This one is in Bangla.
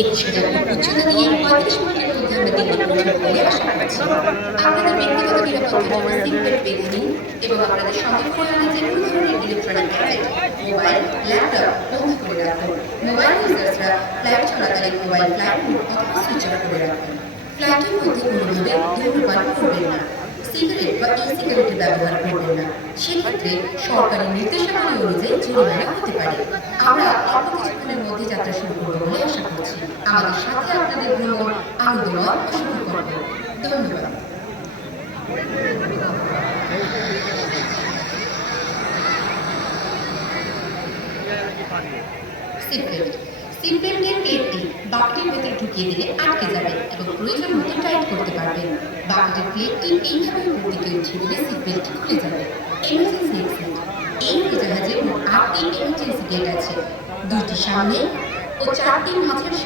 21,000 ফুট উচ্চতা দিয়ে 35 মিনিটের মধ্যে আমরা দিল্লি পৌঁছাবো বলে আশা করছি। আপনাদের ব্যক্তিগত নিরাপত্তার জন্য সিট বেল্ট বেঁধে নিন এবং আপনাদের সংরক্ষণ যে কোনো ধরনের ইলেকট্রনিক গ্যাজেট, মোবাইল, ল্যাপটপ বন্ধ করে রাখুন। মোবাইল ইউজার্সরা ফ্লাইট চলাকালীন মোবাইল ফ্লাইট মোড অথবা সুইচ অফ করে রাখুন। ফ্লাইটের মধ্যে কোনোভাবে ধূমপান করবেন না, সিগারেট বা ই-সিগারেটের ব্যবহার করবেন না, সেক্ষেত্রে সরকারি নির্দেশাবলী অনুযায়ী জরিমানা হতে পারে। আমরা অল্প কিছুক্ষণের মধ্যে যাত্রা শুরু করবো বলে আশা করছি। আমাদের সাথে আপনাদের ভ্রমণ আনন্দময় ও সুখকর হোক। ধন্যবাদ। সিটবেল্ট সিটবেল্টের প্লেটটি বাকেটের ভেতরে ঢুকিয়ে দিলে আটকে যাবে এবং প্রয়োজন মতো টাইট করতে পারবেন। বাকেটের প্লেটটি এইভাবে উপর দিকে উঠিয়ে দিলে সিটবেল্টটি খুলে যাবে। এমার্জেন্সি এক্সিট এই উড়োজাহাজে মোট 8টি এমার্জেন্সি গেট আছে, 2টি সামনে ও 4টি মাঝের